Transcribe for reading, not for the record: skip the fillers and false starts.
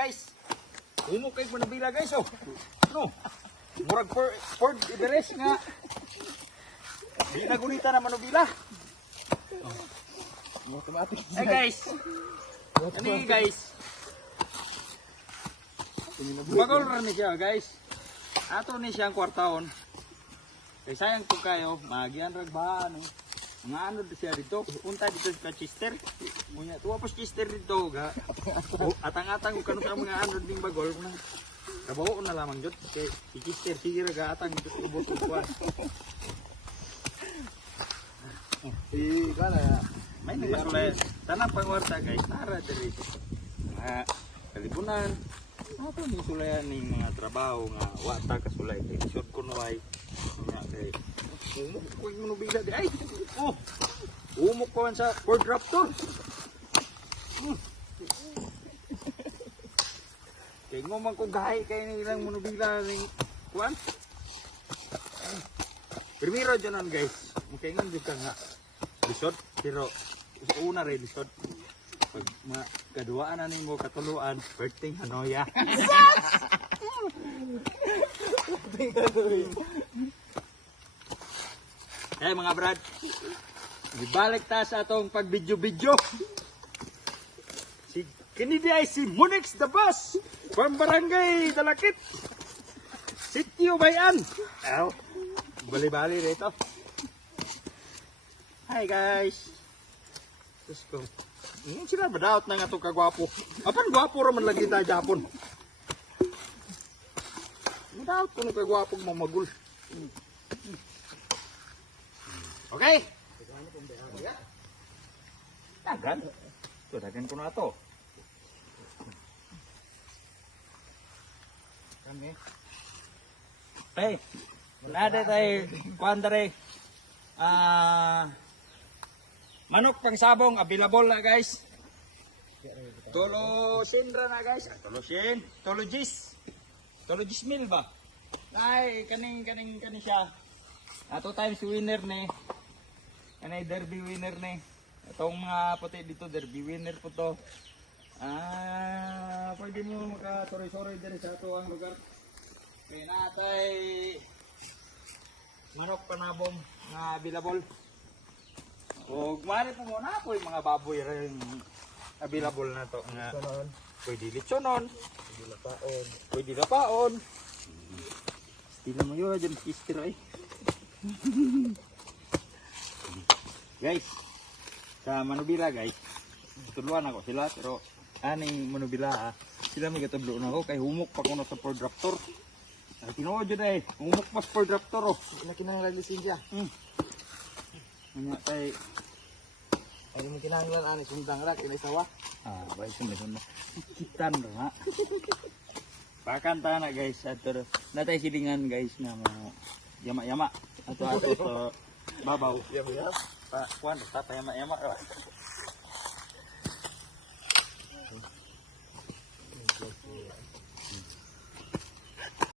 guys. Umok kay manubila guys oh. No. Murag Ford Everest nga. Di na gunita na manubila. Automatic. Hey guys. Ani guys. Bagol ra ni siya guys. Ato ni siyang kwartaon. Kay sayang po kayo, magian rag bahan eh. Mga ano siya dito, punta dito sa Chester. Munya tuwa pa Chester dito ga. Atang-atang kanu sa mga ano ding bagol na. Kabawo na lamang jud kay si Chester sige ga atang dito sa ubos kuan. Kana ya. May nagsulay. Tanang pangwarta guys, nara diri. Mga kalibunan. Ato ni sulayan ning mga trabaho nga wa ta kasulay kay sud kuno ay nga kay umok ko yung manubila di ay. Oh. Umok ko man sa Ford Raptor. Kay ngomang ko gahay kay nilang manubila ning kuan. Primero dyan guys. Kay ngon jud ka nga lisod pero una rin lisod. Pag mga kaduaan na mo katuluan, birthday Hanoya. Eh mga brad, ibalik ta sa atong pag-video-video. Si Kennedy ay si Monix the Boss from Barangay Dalakit. Sitio Bayan. Ow. Bali-bali rito. Hi guys. Let's go. Sila ba daot na nga itong kagwapo? Apan gwapo raman lagi tayo Japon. Daot ko ng kagwapong mamagul. Okay? Dagan. Ito, dagan ko na ito. Okay. Nada tayo, kuandare. Manok pang sabong, available na guys. Tolosin ra na guys. Tolosin. Tologis mil ba? Ay, kaning siya. 2 times winner ni. Kanay derby winner ni. Itong mga puti dito, derby winner po to. Pwede mo maka-soroy-soroy din sa ito ang lugar. Kaya natay manok panabong na available. O gumari po muna po yung mga baboy rin available na to nga pwede litsonon, pwede lapaon. Stila mo yun dyan sister ay. Guys, sa manubila guys, tutuluan ako sila pero aning manubila sila may katublo na ako kay humok pa ko na sa Ford Raptor. Tinuod yun ay, humok pa sa Ford Raptor oh. Ina kinahanglan lisensya. Ano tay Ay mo kinahanglan ani sundang ra kinay sawa. Baik sunda. Kitan ra. Pakan ta na guys atur natay silingan guys nga mo yama-yama ato to babaw. Yap. Pa kuan ta yama-yama.